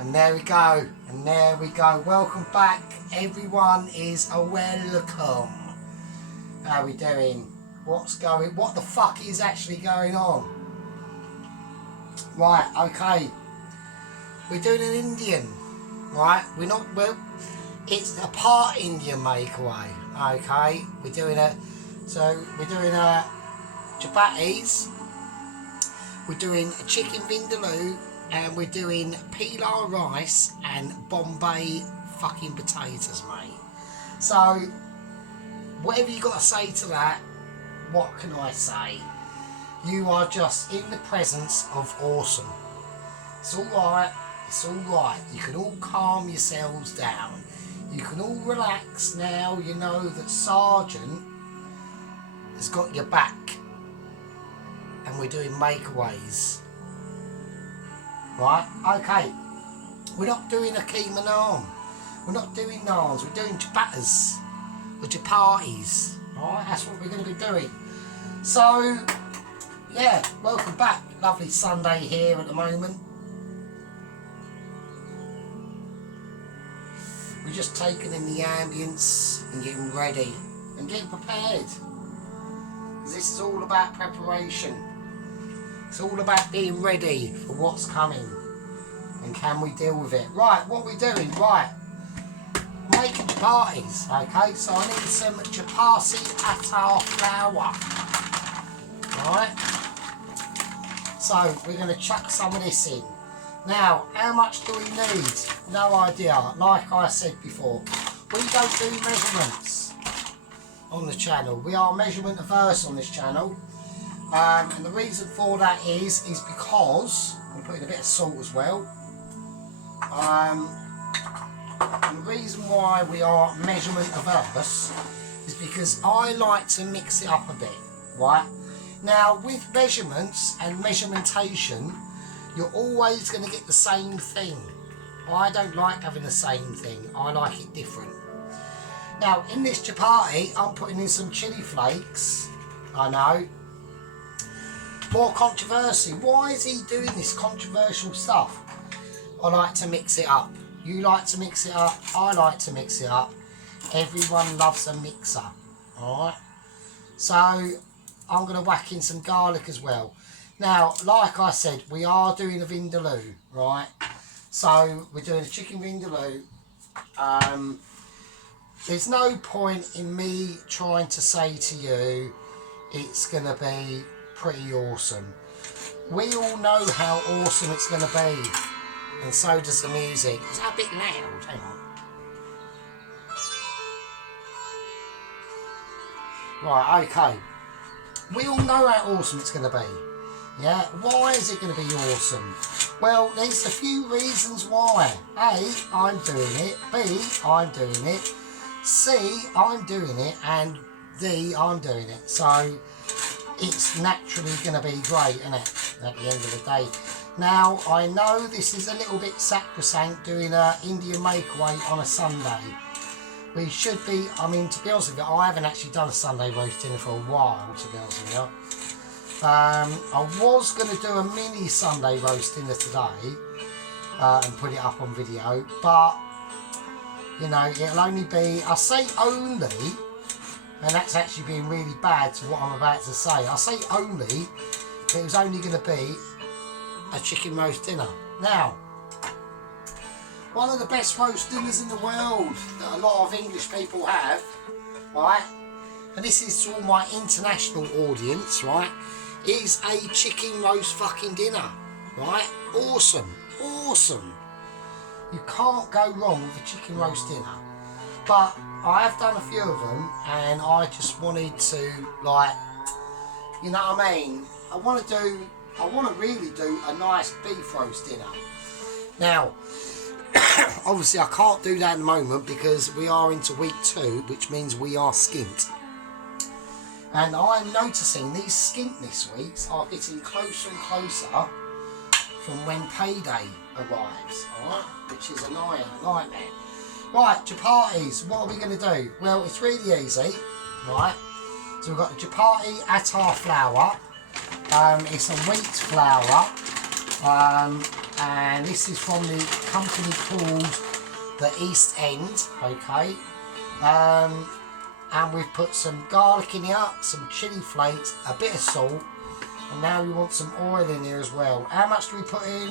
And there we go, and there we go. Welcome back, everyone is a welcome. How are we doing? What the fuck is actually going on? Right, okay. We're doing an Indian, right? It's a part Indian makeaway, okay? We're doing a chapatis, we're doing a chicken vindaloo, and we're doing pilau rice and Bombay fucking potatoes, mate. So, whatever you got to say to that, what can I say? You are just in the presence of awesome. It's alright, it's alright. You can all calm yourselves down. You can all relax now. You know that Sergeant has got your back. And we're doing makeaways. Right, okay. We're not doing a keema naan. We're not doing naans. We're doing chapatis. Or chapatis. Alright, that's what we're going to be doing. So, yeah, welcome back. Lovely Sunday here at the moment. We're just taking in the ambience and getting ready and getting prepared. Because this is all about preparation. It's all about being ready for what's coming. And can we deal with it? Right, what are we doing? Right. Making chapatis, okay? So I need some chapati attar flour. Right? So we're going to chuck some of this in. Now, how much do we need? No idea. Like I said before, we don't do measurements on the channel. We are measurement averse on this channel. And the reason for that is because I'm putting a bit of salt as well. And the reason why we are measurement averse is because I like to mix it up a bit, right? Now, with measurements and measurementation, you're always going to get the same thing. I don't like having the same thing. I like it different. Now, in this chapati, I'm putting in some chili flakes. I know. More controversy. Why is he doing this controversial stuff? I like to mix it up. You like to mix it up. I like to mix it up. Everyone loves a mixer. Alright? So, I'm going to whack in some garlic as well. Now, like I said, we are doing a vindaloo. Right? So, we're doing a chicken vindaloo. There's no point in me trying to say to you, it's going to be pretty awesome. We all know how awesome it's going to be, and so does the music. Is that a bit loud? Hang on. Right, okay. We all know how awesome it's going to be. Yeah, why is it going to be awesome? Well, there's a few reasons why. A, I'm doing it. B, I'm doing it. C, I'm doing it. And D, I'm doing it. So, it's naturally going to be great, isn't it, at the end of the day. Now, I know this is a little bit sacrosanct doing an Indian makeaway on a Sunday. We should be, I mean, to be honest with you, I haven't actually done a Sunday roast dinner for a while, to be honest with you. I was going to do a mini Sunday roast dinner today and put it up on video, but, you know, it'll only be, I say only, and that's actually being really bad to what I'm about to say. I say only, but it was only going to be a chicken roast dinner. Now, one of the best roast dinners in the world that a lot of English people have, right, and this is to all my international audience, right, is a chicken roast fucking dinner, right? Awesome, awesome. You can't go wrong with a chicken roast dinner. But I have done a few of them, and I just wanted to, like, you know what I mean? I want to really do a nice beef roast dinner. Now, obviously I can't do that at the moment because we are into week 2, which means we are skint. And I'm noticing these skintness weeks are getting closer and closer from when payday arrives, alright? Which is a nightmare. Right, chapatis, what are we going to do? Well, it's really easy, right? So we've got the chapati attar flour. It's a wheat flour. and this is from the company called the East End, okay. And we've put some garlic in here, some chilli flakes, a bit of salt, and now we want some oil in here as well. How much do we put in?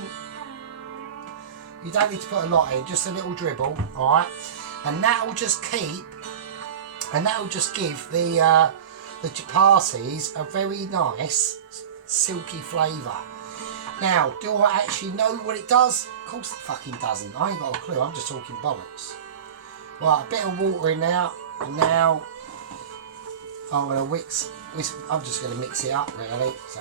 You don't need to put a lot in, just a little dribble, alright? And that will just keep, and that will just give the chapatis a very nice silky flavour. Now, do I actually know what it does? Of course it fucking doesn't. I ain't got a clue, I'm just talking bollocks. Right, a bit of water in now, and now I'm going to I'm just going to mix it up really. So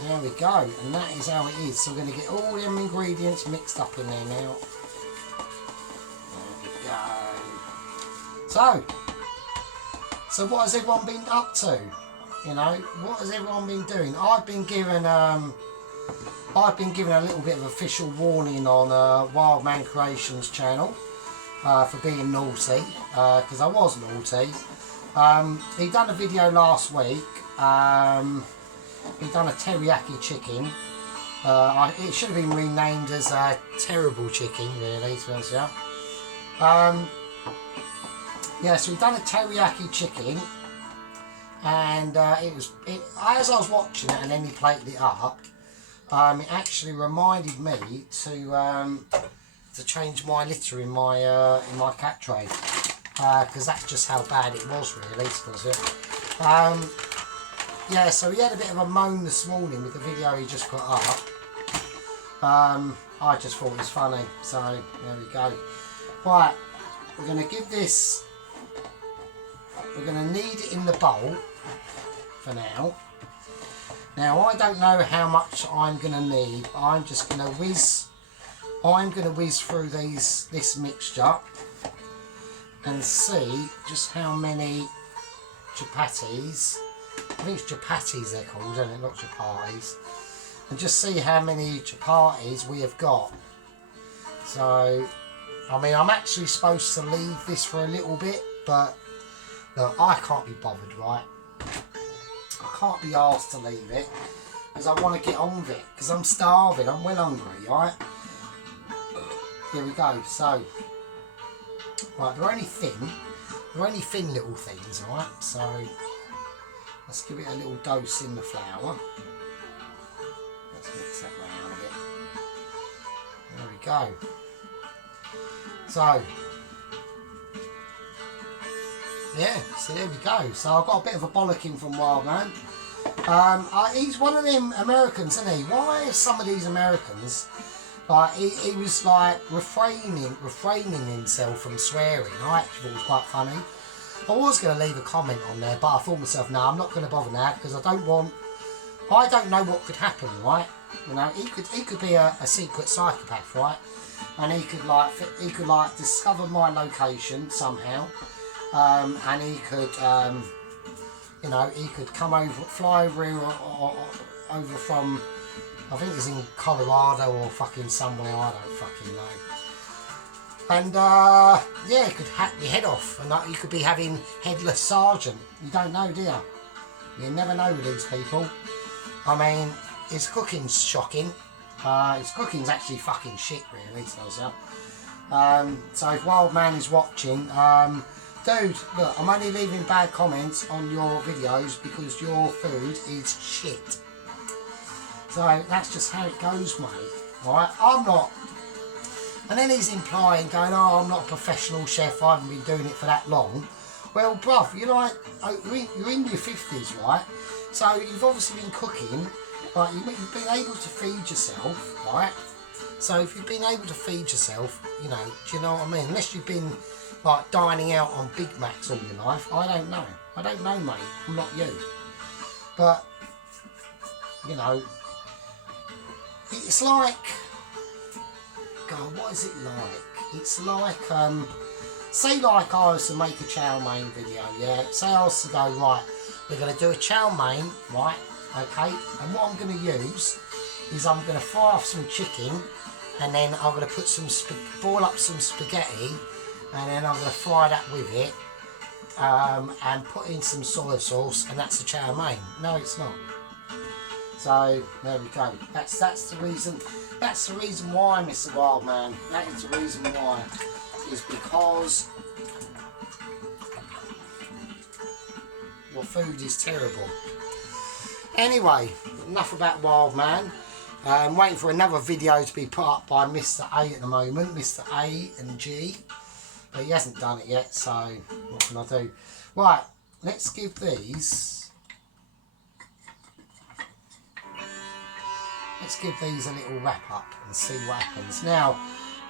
there we go, and that is how it is. So we're going to get all them ingredients mixed up in there now. There we go. So what has everyone been up to? You know, what has everyone been doing? I've been given a little bit of official warning on Wild Man Creations channel for being naughty, because I was naughty. He done a video last week. He done a teriyaki chicken. It should have been renamed as Terrible Chicken, really, to be honest with you. Yeah, so we done a teriyaki chicken, and as I was watching it, and then he plated it up. It actually reminded me to change my litter in my cat tray, because that's just how bad it was, really, to be honest with you. Yeah, so he had a bit of a moan this morning with the video he just put up. I just thought it was funny, so there we go. Right, we're going to give this, we're going to knead it in the bowl for now. Now, I don't know how much I'm going to need. I'm just going to whiz through this mixture and see just how many chapatis, I think it's chapatis they're called, isn't it? Not chapatis. And just see how many chapatis we have got. So, I mean, I'm actually supposed to leave this for a little bit, but look, I can't be bothered, right? I can't be asked to leave it, because I want to get on with it, because I'm starving, I'm well hungry, right? Here we go. So, right, they're only thin little things, right? So, let's give it a little dose in the flour. Let's mix that round a bit. There we go. So, yeah, so there we go. So I've got a bit of a bollocking from Wild Man. He's one of them Americans, isn't he? Why are some of these Americans, like, he was like refraining himself from swearing. I actually thought it was quite funny. I was going to leave a comment on there, but I thought to myself, no, I'm not going to bother now, because I don't know what could happen, right? You know, he could be a secret psychopath, right? And he could like discover my location somehow, and he could, you know, he could fly over here or over from, I think it's in Colorado or fucking somewhere, I don't fucking know. And yeah, he could hack your head off, and you could be having headless sergeant. You don't know, do you? You never know with these people. I mean, his cooking's shocking. His cooking's actually fucking shit, really, tells you. So if Wild Man is watching, dude, look, I'm only leaving bad comments on your videos because your food is shit. So that's just how it goes, mate. Alright, I'm not. And then he's implying, going, oh, I'm not a professional chef, I haven't been doing it for that long. Well, bruv, you're like, you're in your 50s, right? So you've obviously been cooking, like, you've been able to feed yourself, right? So if you've been able to feed yourself, you know, do you know what I mean? Unless you've been, like, dining out on Big Macs all your life, I don't know. I don't know, mate. I'm not you. But, you know, it's like, God, what is it like? It's like, say like I was to make a chow mein video, yeah? Say I was to go, right, we're going to do a chow mein, right, okay? And what I'm going to use is I'm going to fry off some chicken, and then I'm going to put boil up some spaghetti, and then I'm going to fry that with it, and put in some soy sauce, and that's the chow mein. No, it's not. So there we go. That's the reason. That's the reason why, Mr. Wildman. That is the reason why. Is because your food is terrible. Anyway, enough about Wildman. I'm waiting for another video to be put up by Mr. A at the moment, Mr. A and G. But he hasn't done it yet, so what can I do? Right, let's give these. Let's give these a little wrap up and see what happens. Now,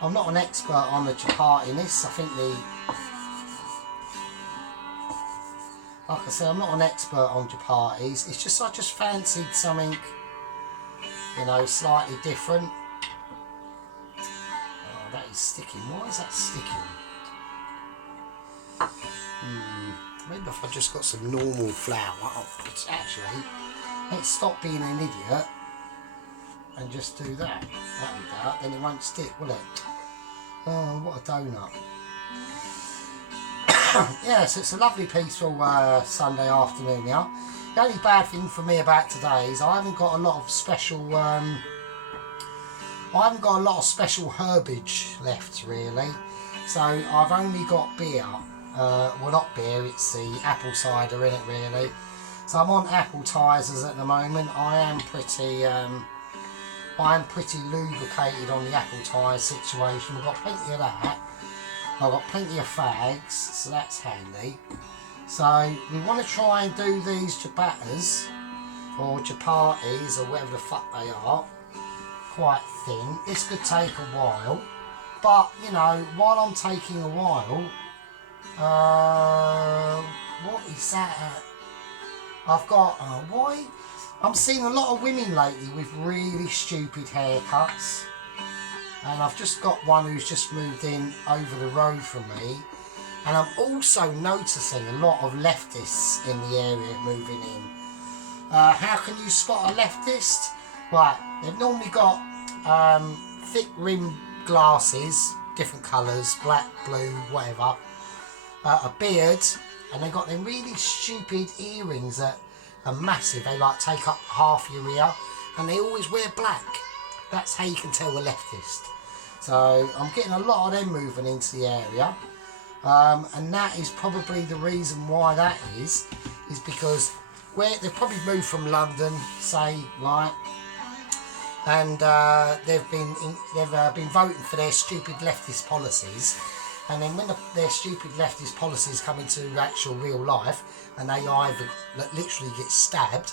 I'm not an expert on the chapatiness. I think like I said, I'm not an expert on chapatis. It's just I just fancied something, you know, slightly different. Oh, that is sticking. Why is that sticking? Maybe if I just got some normal flour. Oh, actually, let's stop being an idiot and just do that. That'll be better. Then it won't stick, will it? Oh, what a donut. Yes, it's a lovely peaceful Sunday afternoon now. The only bad thing for me about today is I haven't got a lot of special herbage left really. So I've only got beer. Well, not beer, it's the apple cider in it really. So I'm on appetizers at the moment. I am pretty lubricated on the appetizer situation. We've got plenty of that. I've got plenty of fags, so that's handy. So we want to try and do these chapatis or chapatis or whatever the fuck they are quite thin. This could take a while, but you know, while I'm taking a while, what is that? I've got why? I'm seeing a lot of women lately with really stupid haircuts. And I've just got one who's just moved in over the road from me. And I'm also noticing a lot of leftists in the area moving in. How can you spot a leftist? Right, they've normally got thick rimmed glasses, different colours, black, blue, whatever. A beard, and they've got them really stupid earrings that are massive. They like take up half your ear, and they always wear black. That's how you can tell a leftist. So I'm getting a lot of them moving into the area, and that is probably the reason why that is because they've probably moved from London, say, right, and they've been voting for their stupid leftist policies, and then when their stupid leftist policies come into actual real life, and they either literally get stabbed,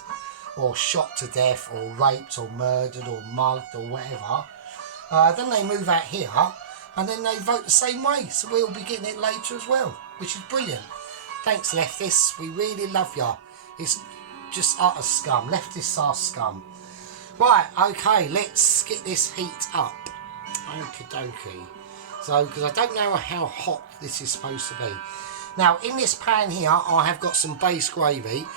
or shot to death, or raped, or murdered, or mugged, or whatever, then they move out here, and then they vote the same way, so we'll be getting it later as well, which is brilliant. Thanks, leftists, we really love ya. It's just utter scum. Leftists are scum. Right, okay, let's get this heat up. Okie dokie. So, because I don't know how hot this is supposed to be. Now, in this pan here, I have got some base gravy.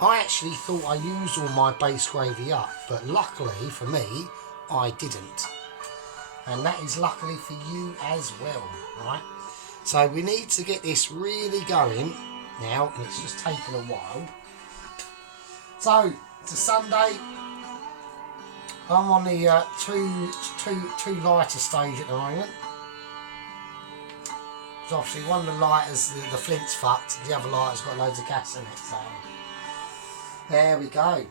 I actually thought I used all my base gravy up, but luckily for me, I didn't. And that is luckily for you as well, right? So we need to get this really going now, and it's just taken a while. So, it's a Sunday. I'm on the two lighter stage at the moment. So obviously one of the lighters, the flint's fucked, the other lighter's got loads of gas in it, so there we go.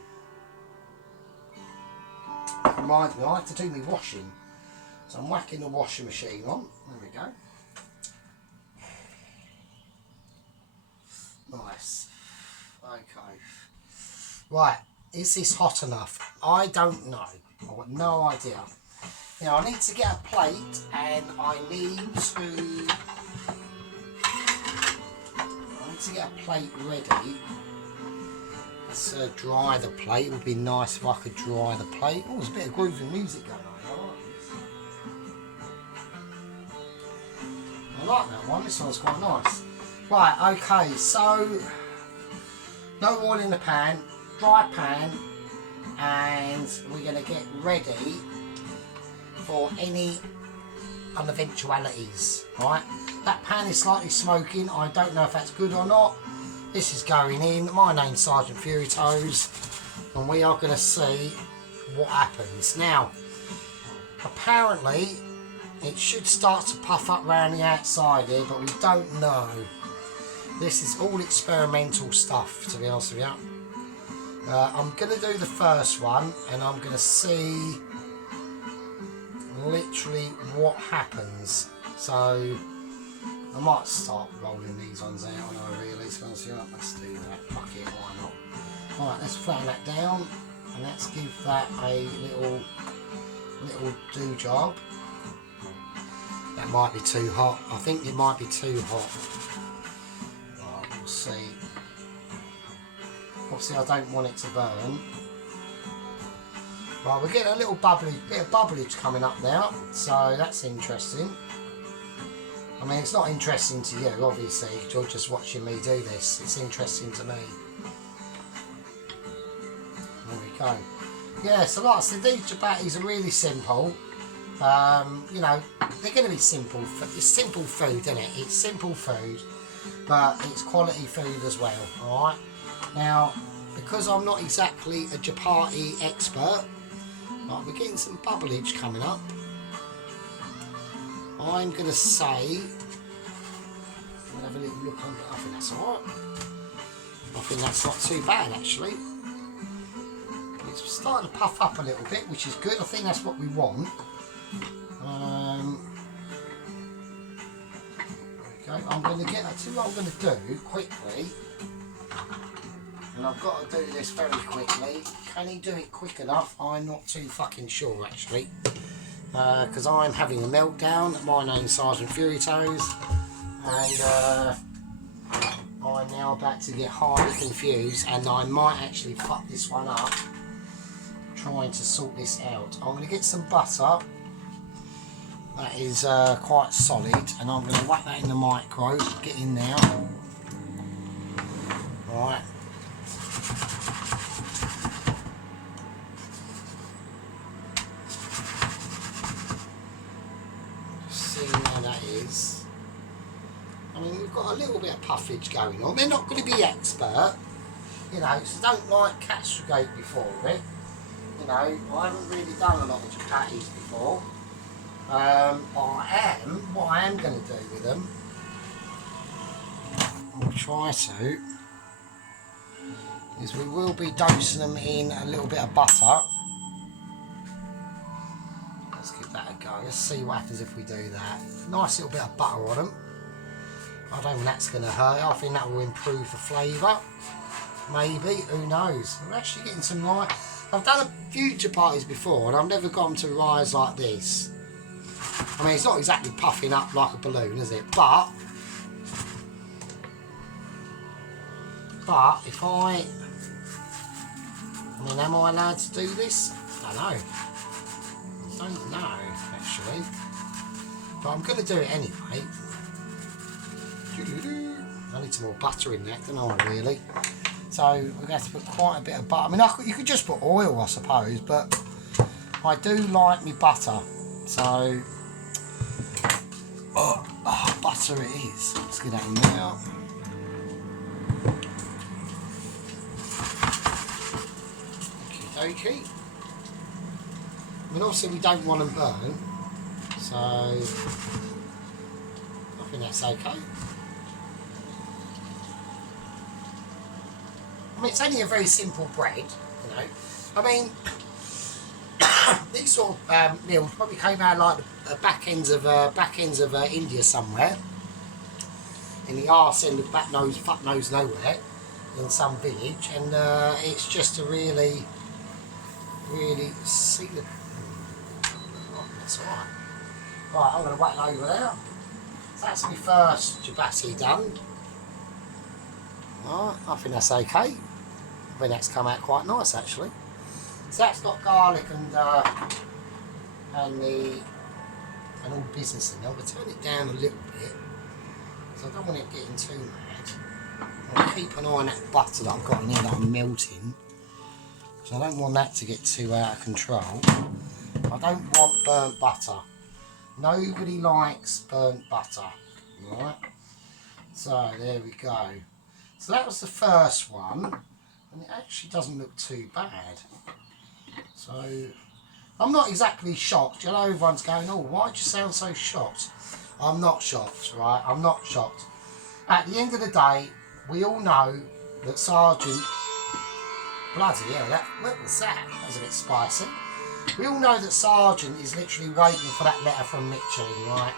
Reminds me, I have to do my washing. So I'm whacking the washing machine on. There we go. Nice. Okay. Right, is this hot enough? I don't know. I've got no idea. Now I need to get a plate, and I need to get a plate ready. Let's dry the plate. It would be nice if I could dry the plate. Oh, there's a bit of groovy music going on. I like that one. This one's quite nice. Right, okay, so no oil in the pan, dry pan, and we're going to get ready for any uneventualities, right? That pan is slightly smoking. I don't know if that's good or not. This is going in. My name's Sergeant Fury Toes. and we are going to see what happens. Now, apparently it should start to puff up around the outside here, but we don't know. This is all experimental stuff, to be honest with you. I'm going to do the first one, and I'm going to see literally what happens. So I might start rolling these ones out, and I really, to be honest with you, let's do that. Fuck it, why not? Right, let's flatten that down, and let's give that a little do job. That might be too hot. I think it might be too hot. Right, we'll see. Obviously, I don't want it to burn. Right, we're getting a little bit of bubblage coming up now, so that's interesting. I mean, it's not interesting to you, obviously, because you're just watching me do this. It's interesting to me. There we go. Yeah, so like I said, these chapatis are really simple. You know, they're going to be simple. It's simple food, isn't it? It's simple food, but it's quality food as well, alright? Now, because I'm not exactly a chapati expert, right, we're getting some bubblage coming up. I'm going to say, I'll have a little look on it. I think that's alright. I think that's not too bad, actually. It's starting to puff up a little bit, which is good. I think that's what we want. Okay, I'm going to get, I'll tell you what I'm going to do quickly. And I've got to do this very quickly. Can he do it quick enough? I'm not too fucking sure, actually. Because I'm having a meltdown. My name's Sergeant Fury Toes, and I'm now about to get highly confused, and I might actually fuck this one up trying to sort this out. I'm going to get some butter that is quite solid, and I'm going to whack that in the micro. Get in there. Right. I mean, we've got a little bit of puffage going on. They're not going to be expert, you know, so don't like castigate before it. You know, I haven't really done a lot of chapatis before. What I am going to do with them, I'll try to, is we will be dosing them in a little bit of butter. Let's give that a go. Let's see what happens if we do that. Nice little bit of butter on them. I don't think that's going to hurt. I think that will improve the flavour. Maybe, who knows. We're actually getting some nice... I've done a few chapatis before, and I've never got them to rise like this. I mean, it's not exactly puffing up like a balloon, is it? But if I mean, am I allowed to do this? I don't know, actually. But I'm going to do it anyway. I need some more butter in there, don't I, really? So we're going to have to put quite a bit of butter. I mean, you could just put oil, I suppose, but I do like my butter. So, butter it is. Let's get that in there. Okie dokie. I mean, obviously we don't want them burnt, so I think that's okay. I mean, it's only a very simple bread, you know. I mean, these sort of meals probably came out like the back ends of India somewhere, in the arse end of fuck knows nowhere, in some village, and it's just a really see the. Oh, that's alright. Right, I'm going to whack it over there. So that's my first chapati done. Right, I think that's okay. I think that's come out quite nice, actually. So that's got garlic and all business in there. I'm going to turn it down a little bit, so I don't want it getting too mad. I'll keep an eye on that butter that I've got in there that I'm melting, so I don't want that to get too out of control. I don't want burnt butter. Nobody likes burnt butter, right? So there we go. So that was the first one. and it actually doesn't look too bad. So I'm not exactly shocked. You know, everyone's going, oh, why do you sound so shocked? I'm not shocked, right? I'm not shocked. At the end of the day, we all know that Sergeant... Bloody hell, what was that? That was a bit spicy. We all know that Sergeant is literally waiting for that letter from Michelin, right?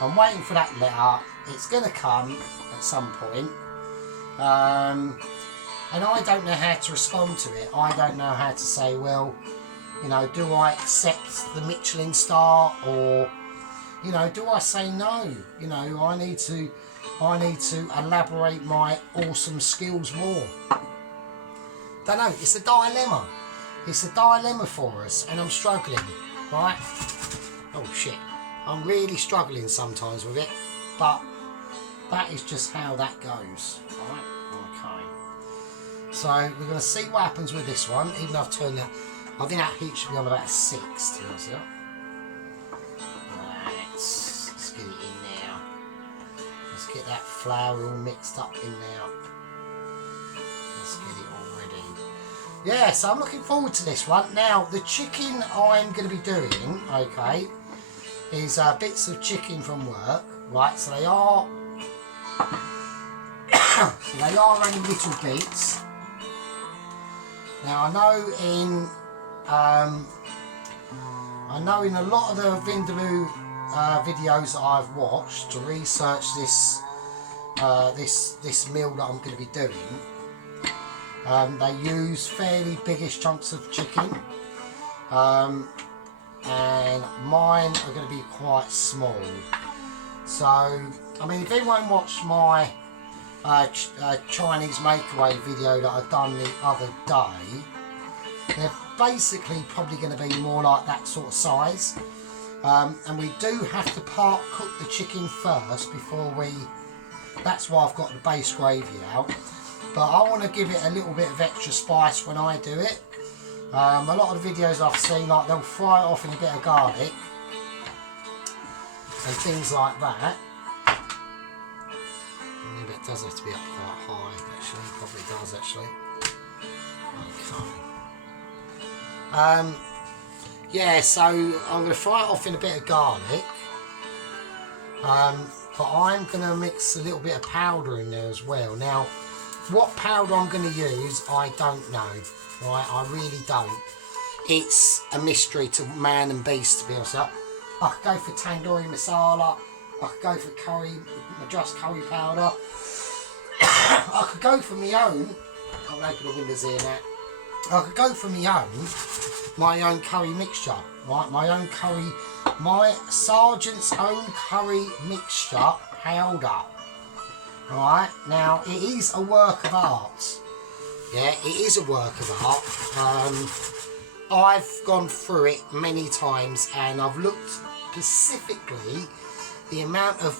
I'm waiting for that letter. It's going to come at some point. And I don't know how to respond to it. I don't know how to say, well, you know, do I accept the Michelin star, or, you know, do I say no? You know, I need to elaborate my awesome skills more. Don't know. It's a dilemma. It's a dilemma for us, and I'm struggling, right? Oh shit. I'm really struggling sometimes with it, but that is just how that goes, right? Okay. So we're going to see what happens with this one, even though I've turned that. I think that heat should be on about a 6, to be honest. Right, let's get it in now. Let's get that flour all mixed up in now. Let's get it all ready. Yeah, so I'm looking forward to this one. Now, the chicken I'm going to be doing, okay, is bits of chicken from work, right? So they are, only little bits. Now I know in a lot of the Vindaloo videos that I've watched to research this this meal that I'm going to be doing, they use fairly biggish chunks of chicken, and mine are going to be quite small. So I mean, if anyone watched my Chinese makeaway video that I've done the other day, they're basically probably going to be more like that sort of size, and we do have to part cook the chicken first before we, that's why I've got the base gravy out, but I want to give it a little bit of extra spice when I do it. A lot of the videos I've seen, like, they'll fry it off in a bit of garlic and things like that. Maybe it does have to be up quite high, actually. Probably does, actually. Okay. Yeah, so I'm going to fry it off in a bit of garlic. But I'm going to mix a little bit of powder in there as well. Now, what powder I'm going to use, I don't know. Right, I really don't. It's a mystery to man and beast, to be honest. I could go for tandoori masala. I could go for curry, Madras curry powder. I could go for my own. I'll open the windows here now. I could go for my own curry mixture, right? My Sergeant's own curry mixture powder. Right, now it is a work of art. Yeah, it is a work of art. I've gone through it many times, and I've looked specifically the amount of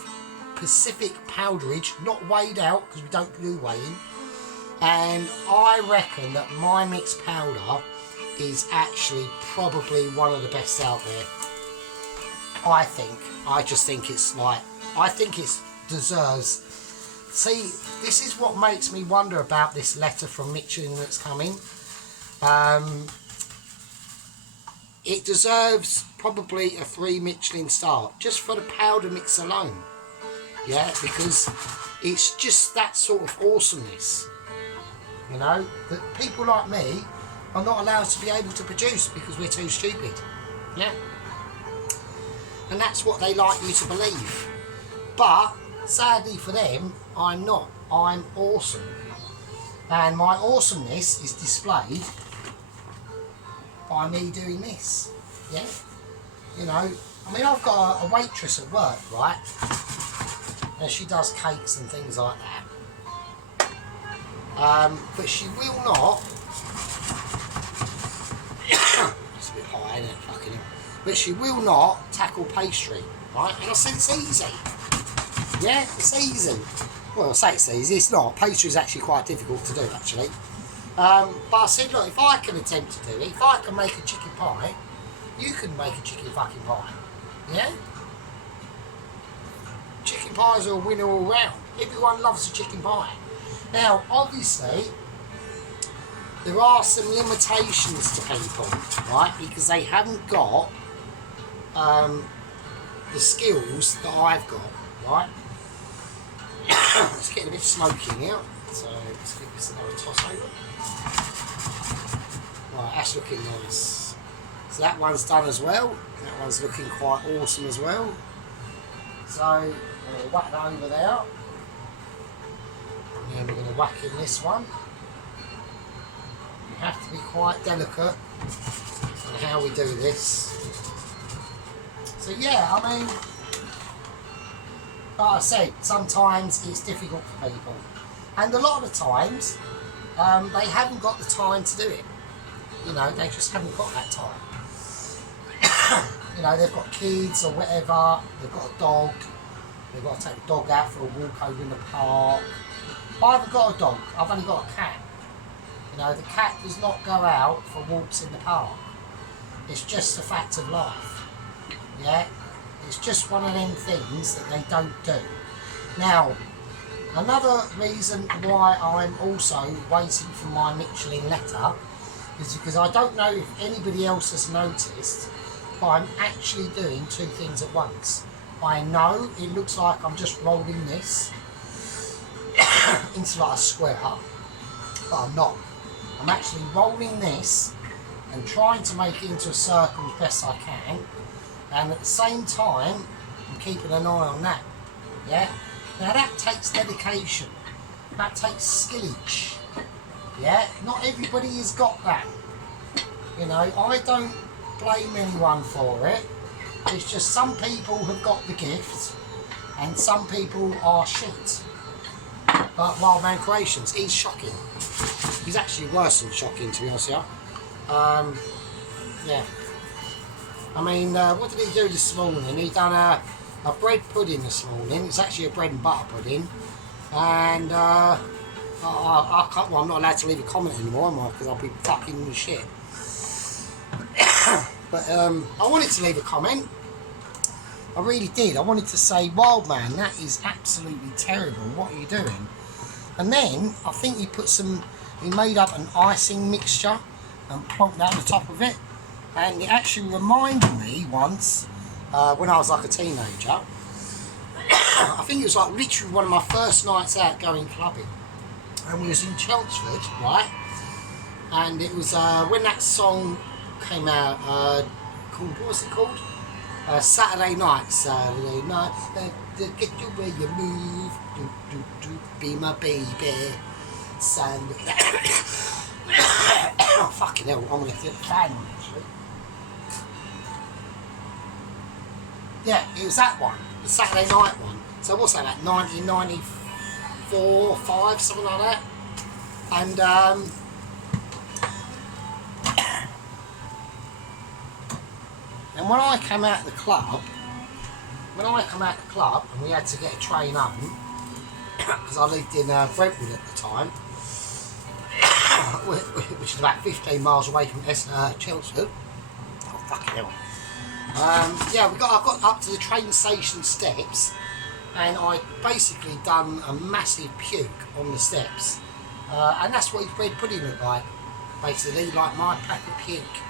Pacific powderage, not weighed out because we don't do weighing, and I reckon that my mixed powder is actually probably one of the best out there. I just think it's like, I think it deserves. See, this is what makes me wonder about this letter from Michelin that's coming. It deserves probably a 3 Michelin star just for the powder mix alone. Yeah, because it's just that sort of awesomeness. You know, that people like me are not allowed to be able to produce because we're too stupid. Yeah. And that's what they like you to believe. But sadly for them, I'm not. I'm awesome. And my awesomeness is displayed by me doing this. Yeah. You know, I mean, I've got a waitress at work, right? And she does cakes and things like that. But she will not. It's a bit high, isn't it? Fucking hell. But she will not tackle pastry, right? And I said it's easy. Yeah, it's easy. Well, I say it's easy. It's not. Pastry is actually quite difficult to do, actually. But I said, look, if I can attempt to do it, if I can make a chicken pie, you can make a chicken fucking pie. Yeah? Chicken pies are a winner all round. Everyone loves a chicken pie. Now, obviously, there are some limitations to people, right? Because they haven't got the skills that I've got, right? It's getting a bit smoky in here, so let's give this another toss over. Right, that's looking nice. So that one's done as well. That one's looking quite awesome as well. So we'll whack that over there. And then we're going to whack in this one. You have to be quite delicate on how we do this. So yeah, I mean, like I said, sometimes it's difficult for people. And a lot of the times, they haven't got the time to do it. You know, they just haven't got that time. You know, they've got kids or whatever, they've got a dog, they've got to take the dog out for a walk over in the park. I haven't got a dog, I've only got a cat. You know, the cat does not go out for walks in the park. It's just a fact of life. Yeah? It's just one of them things that they don't do. Now, another reason why I'm also waiting for my Michelin letter is because I don't know if anybody else has noticed, but I'm actually doing two things at once. I know it looks like I'm just rolling this into like a square, but I'm not. I'm actually rolling this and trying to make it into a circle as best I can, and at the same time I'm keeping an eye on that. Yeah. Now that takes dedication, that takes skillage. Yeah, not everybody has got that. You know, I don't blame anyone for it. It's just some people have got the gift and some people are shit. But Wildman Creations, he's shocking. He's actually worse than shocking, to be honest with you. Yeah. I mean, what did he do this morning? He done a bread pudding this morning. It's actually a bread and butter pudding. And I can't, well, I'm not allowed to leave a comment anymore, am I? Because I'll be fucking shit. But I wanted to leave a comment. I really did. I wanted to say, Wildman, that is absolutely terrible. What are you doing? And then I think he made up an icing mixture and plonked that on the top of it. And it actually reminded me once, when I was like a teenager, I think it was like literally one of my first nights out going clubbing. And we was in Chelmsford, right? And it was when that song came out, called, what was it called? Saturday night, get you where you move, be my baby, son. Oh, fucking hell, I'm going to get the fan on actually. Yeah, it was that one, the Saturday night one. So what's that, like 1994, 5, something like that? And and when I came out of the club, and we had to get a train home, because I lived in Brentwood at the time, which is about 15 miles away from Chelmsford. Oh, fucking hell. Yeah, I got up to the train station steps, and I basically done a massive puke on the steps. And that's what his bread pudding looked like, basically, like my pack of puke.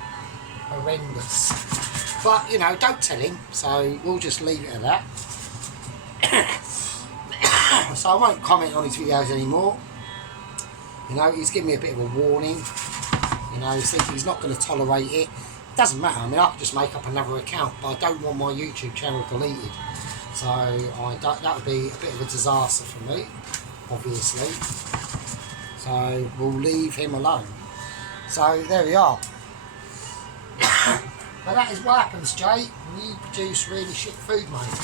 Horrendous. But, you know, don't tell him, so we'll just leave it at that. So I won't comment on his videos anymore. You know, he's giving me a bit of a warning. You know, he's not going to tolerate it. Doesn't matter, I mean, I could just make up another account, but I don't want my YouTube channel deleted. So that would be a bit of a disaster for me, obviously. So we'll leave him alone. So there we are. But that is what happens, Jay, when you produce really shit food, mate.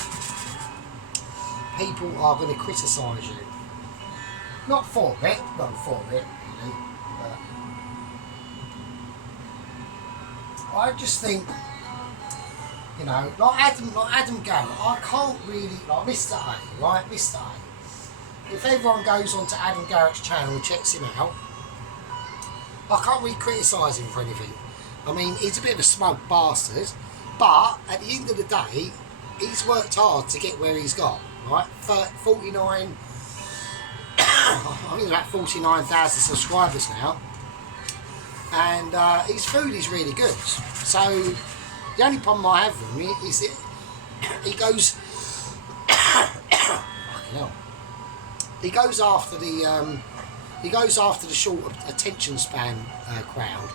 People are going to criticise you. Not for it, well, for it, really. But I just think, you know, like Adam Garrett, I can't really, like Mr. A, right, Mr. A. If everyone goes onto Adam Garrett's channel and checks him out, I can't really criticise him for anything. I mean, he's a bit of a smug bastard, but at the end of the day, he's worked hard to get where he's got, right? 49, I think about 49,000 subscribers now. and his food is really good. So the only problem I have with him is that he goes, fucking hell, he goes after the short attention span crowd.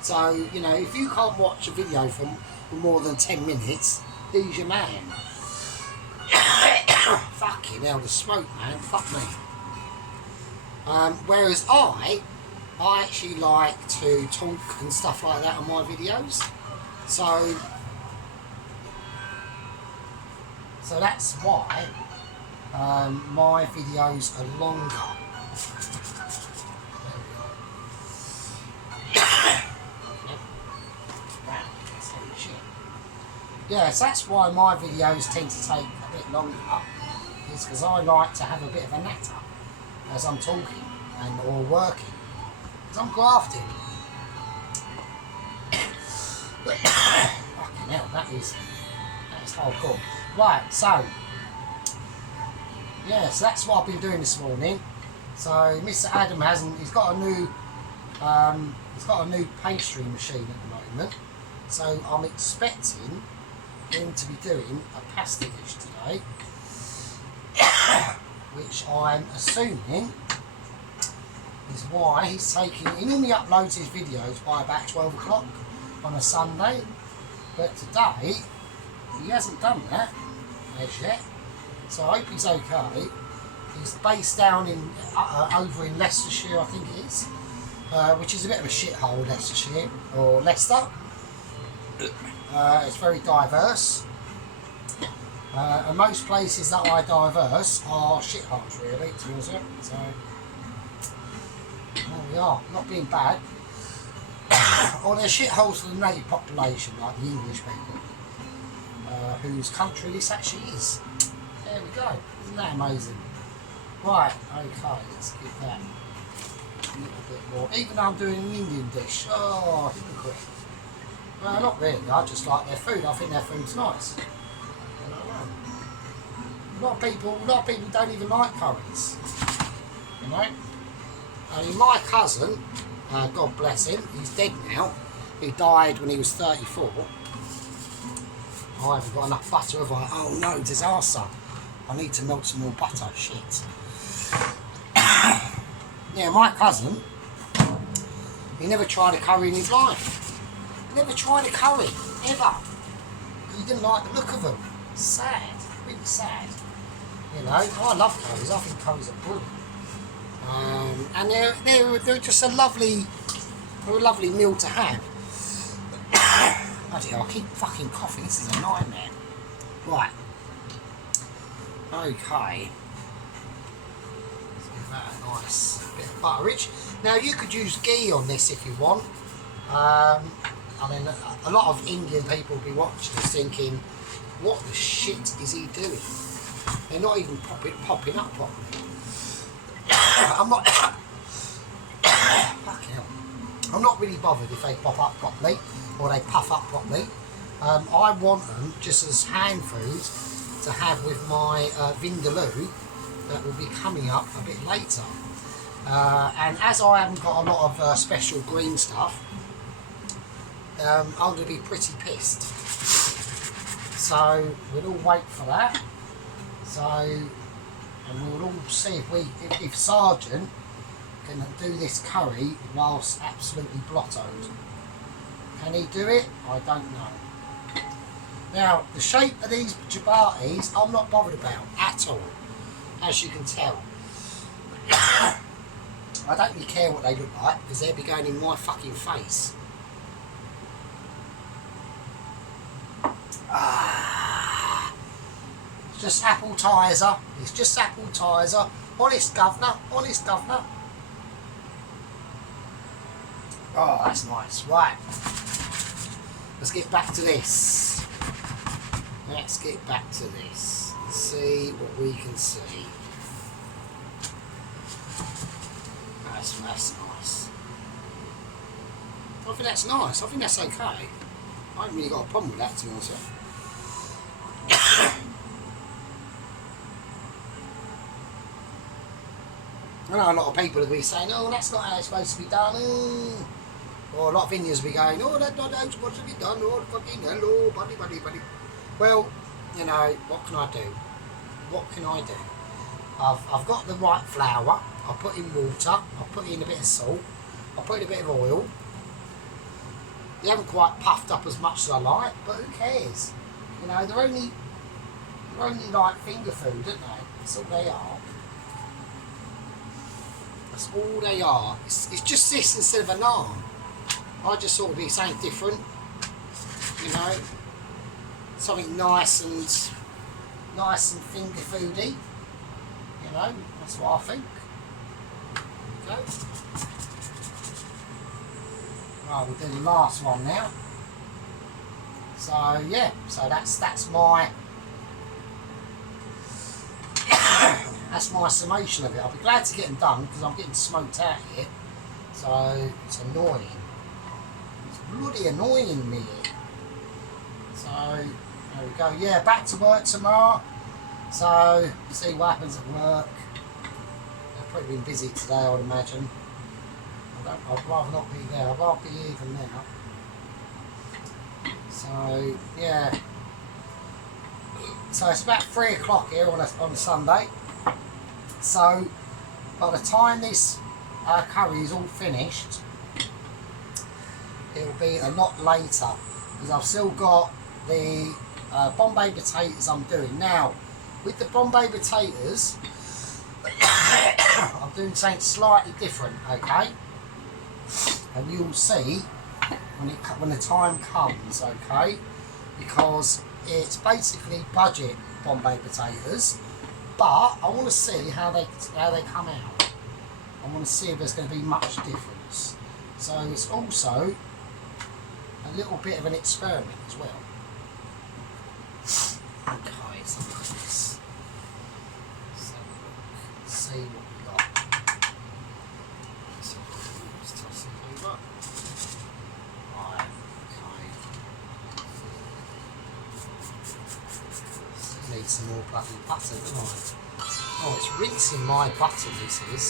So you know, if you can't watch a video for more than 10 minutes, he's your man. Fucking hell, the smoke, man. Fuck me. Whereas I actually like to talk and stuff like that on my videos. So that's why my videos are longer. Yes, that's why my videos tend to take a bit longer, is because I like to have a bit of a natter as I'm talking or working, because I'm grafting. Fucking hell, that is hardcore. Right, so yes, that's what I've been doing this morning. So Mr. Adam he's got a new pastry machine at the moment. So I'm expecting him to be doing a pasta dish today, which I'm assuming is why he's taking. He normally uploads his videos by about 12 o'clock on a Sunday, but today he hasn't done that as yet. So I hope he's okay. He's based down in over in Leicestershire, I think it is, which is a bit of a shithole, Leicestershire or Leicester. It's very diverse, and most places that are diverse are shitholes, really, to be honest. So there we are, not being bad. Or they're shitholes for the native population, like the English people, whose country this actually is. There we go. Isn't that amazing? Right, okay, let's give that a little bit more. Even though I'm doing an Indian dish. Oh, hypocrite. Well, not really. I just like their food. I think their food's nice. I don't know. A lot of people don't even like curries. You know. I mean, my cousin, God bless him, he's dead now. He died when he was 34. I haven't got enough butter, have I? Oh no, disaster! I need to melt some more butter. Shit. Yeah, my cousin. He never tried a curry in his life. Never tried a curry, ever. He didn't like the look of them. Sad, really sad. You know, I love curries. I think curries are brilliant. And they're just a lovely meal to have. Bloody hell, I keep fucking coughing. This is a nightmare. Right. Okay. Let's give that a nice bit of butterage. Now you could use ghee on this if you want. I mean, a lot of Indian people will be watching this thinking, what the shit is he doing? They're not even popping up properly. I'm not... Fucking hell. I'm not really bothered if they pop up properly or they puff up properly. I want them just as hand food to have with my Vindaloo that will be coming up a bit later. And as I haven't got a lot of special green stuff, I'm going to be pretty pissed. So we'll all wait for that. And we'll all see if Sergeant can do this curry whilst absolutely blottoed. Can he do it? I don't know. Now, the shape of these chapatis, I'm not bothered about at all, as you can tell. I don't really care what they look like because they'll be going in my fucking face. It's just appetizer. It's just appetizer. Honest governor. Honest governor. Oh, that's nice. Right. Let's get back to this. Let's get back to this. Let's see what we can see. That's nice. I think that's nice. I think that's okay. I haven't really got a problem with that, to be honest with you. I know a lot of people will be saying, oh, that's not how it's supposed to be done. Or a lot of Indians will be going, oh, that knows what to be done, oh, fucking hello, buddy. Well, you know, what can I do? What can I do? I've got the right flour, I put in water, I put in a bit of salt, I put in a bit of oil. They haven't quite puffed up as much as I like, but who cares? You know, they're only like finger food, aren't they? That's all they are. That's all they are. It's just this instead of a naan. I just thought it'd be something different. You know, something nice and finger foody. You know, that's what I think. There we go. Right, we'll do the last one now. So yeah, so that's my that's my summation of it. I'll be glad to get them done because I'm getting smoked out here. So it's annoying. It's bloody annoying me. So there we go. Yeah, back to work tomorrow. So see what happens at work. I've probably been busy today, I would imagine. I'd rather not be there. I'd rather be here than now. So yeah. So it's about 3 o'clock here on a Sunday. So by the time this curry is all finished, it'll be a lot later because I've still got the Bombay potatoes I'm doing now. With the Bombay potatoes, I'm doing something slightly different, okay? And you'll see when the time comes, okay? Because it's basically budget Bombay potatoes, but I want to see how they come out. I want to see if there's going to be much difference. So it's also a little bit of an experiment as well. Okay, so look at this. So let's see what we got. So let's toss it over. Right, okay. Need some more bloody butter, don't I? Oh, it's rinsing my butter, this is.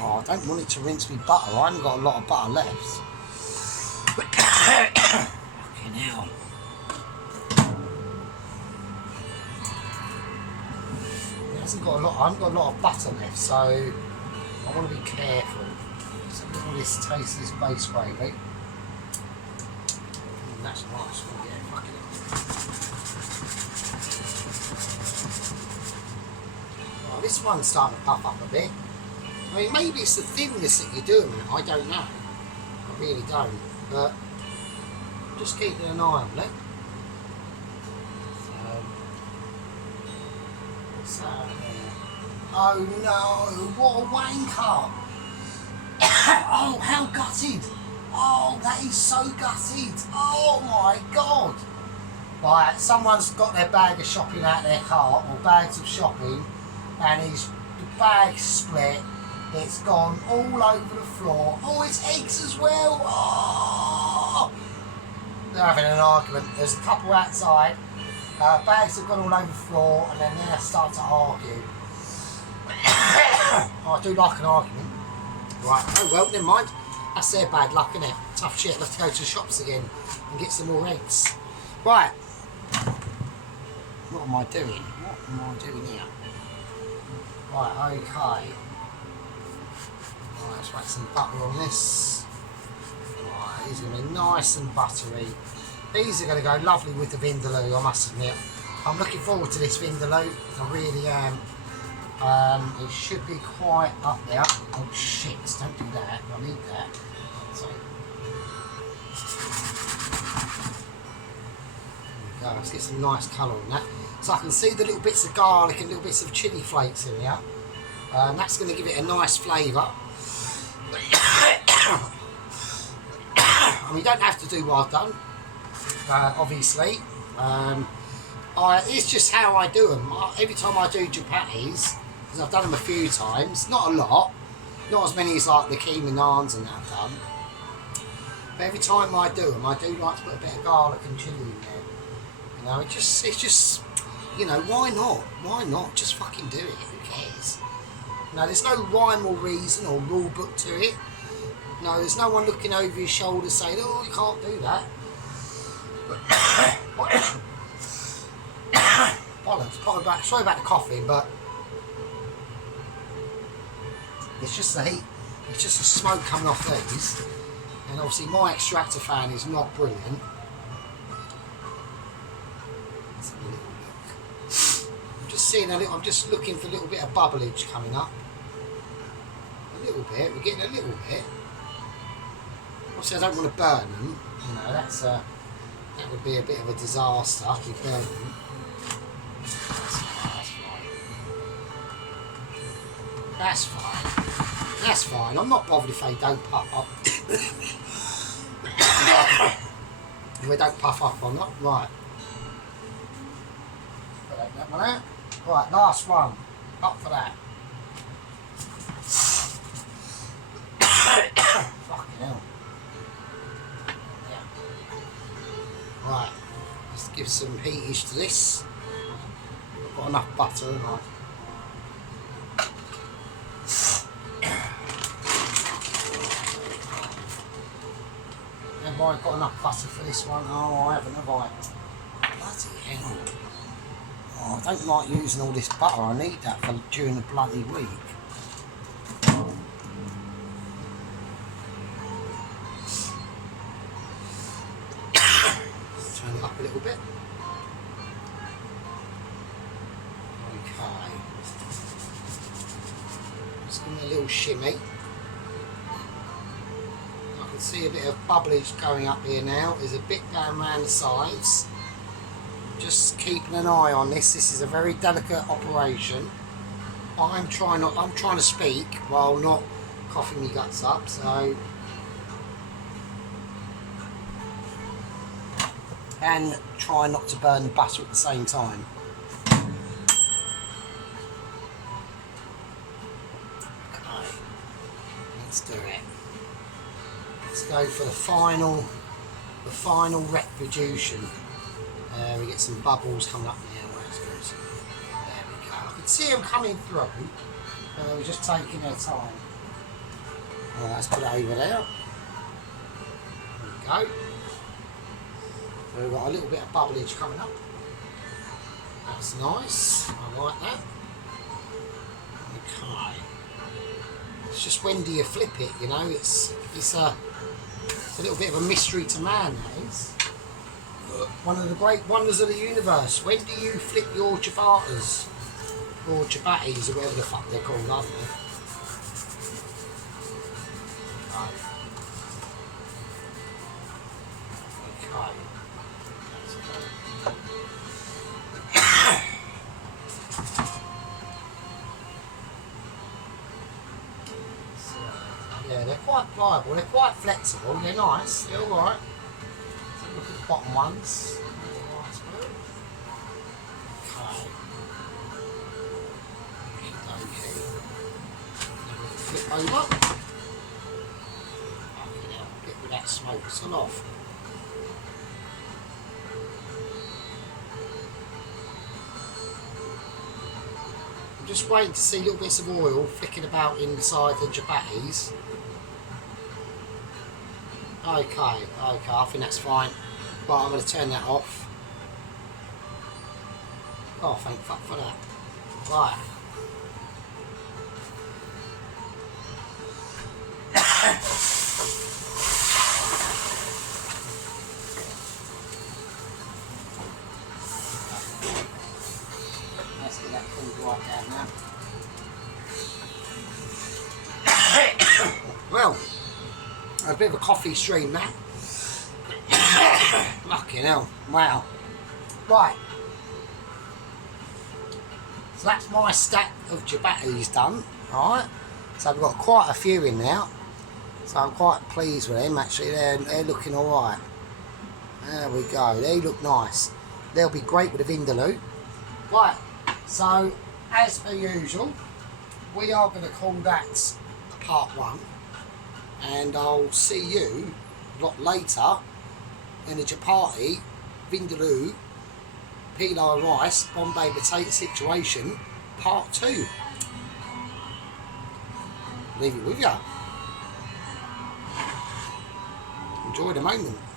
Oh, I don't want it to rinse me butter. I haven't got a lot of butter left. Fucking hell. It hasn't got a lot. I haven't got a lot of butter left, so I want to be careful. So look at this taste, this base gravy. That's nice. Oh, yeah, fucking hell. Oh, this one's starting to puff up a bit. I mean, maybe it's the thinness that you're doing. I don't know. I really don't. But just keeping an eye on it. So oh no! What a wanker! Oh, how gutted! Oh, that is so gutted! Oh my god! Right, someone's got their bag of shopping out their cart, or bags of shopping, and the bag's split. It's gone all over the floor. Oh, it's eggs as well! Oh! They're having an argument. There's a couple outside. Bags have gone all over the floor, and then they start to argue. I do like an argument. Right, oh well, never mind. That's their bad luck, isn't it? Tough shit, let's go to the shops again and get some more eggs. Right. What am I doing? What am I doing here? Right, okay. Right, let's whack some butter on this. Right, these are going to be nice and buttery. These are going to go lovely with the Vindaloo, I must admit. I'm looking forward to this Vindaloo. I really am. It should be quite up there. Oh shit, don't do that. I need that. So, there we go. Let's get some nice colour on that. So I can see the little bits of garlic and little bits of chilli flakes in here. That's going to give it a nice flavour. And we don't have to do what I've done, obviously. It's just how I do them. Every time I do chapatis, because I've done them a few times, not a lot, not as many as like the keema naans and that I've done. But every time I do them, I do like to put a bit of garlic and chilli in there. You know, it's just, you know, why not? Why not? Just fucking do it. Who cares? You know, there's no rhyme or reason or rule book to it. No, there's no one looking over your shoulder saying, oh, you can't do that. Bollocks. Sorry about the coughing, but it's just the heat. It's just the smoke coming off these. And obviously my extractor fan is not brilliant. Let's have a little look. I'm just looking for a little bit of bubblage coming up. A little bit, we're getting a little bit. Obviously I don't want to burn them, you know, that would be a bit of a disaster if you burn them. That's fine. That's fine. I'm not bothered if they don't puff up. If they don't puff up or not. Right. Put that one out. Right, last one. Up for that. Fucking hell. Yeah. Right. Let's give some heatish to this. I've got enough butter, haven't I? Have I got enough butter for this one? Oh, I haven't, have I? Bloody hell. Oh, I don't like using all this butter. I need that for during the bloody week. Let's turn it up a little bit. Okay. Just give me a little shimmy. I can see a bit of bubblage going up here now. There's a bit going around the sides. Just keeping an eye on this. This is a very delicate operation. I'm trying to speak while not coughing my guts up, so and try not to burn the butter at the same time. Okay, let's do it. Let's go for the final retribution. We get some bubbles coming up now. Where's good? There we go. I can see them coming through. We're just taking their time. Right, let's put it over there. There we go. So we've got a little bit of bubblage coming up. That's nice. I like that. Okay. It's just when do you flip it? You know, it's a little bit of a mystery to man, that is. One of the great wonders of the universe. When do you flip your chapatis? Or chapatis, or whatever the fuck they're called, aren't they? Right. Okay. So, yeah, they're quite pliable, they're quite flexible, they're nice, they're alright. Look at the bottom ones. Okay. Flip over. Get rid of that smoke, it's all off. I'm just waiting to see little bits of oil flicking about inside the chapatis. Okay, I think that's fine. But I'm going to turn that off. Oh, thank fuck for that. Right. Let's get that cooled right down now. Well, a bit of a coffee stream that. Fucking hell, wow. Right. So that's my stack of chapatis done, alright. So I've got quite a few in now. So I'm quite pleased with them actually, they're looking alright. There we go, they look nice. They'll be great with the Vindaloo. Right, so as per usual, we are going to call that part 1. And I'll see you a lot later in the chapati, Vindaloo, pilau rice, Bombay potato situation, part 2. Leave it with you. enjoy the moment.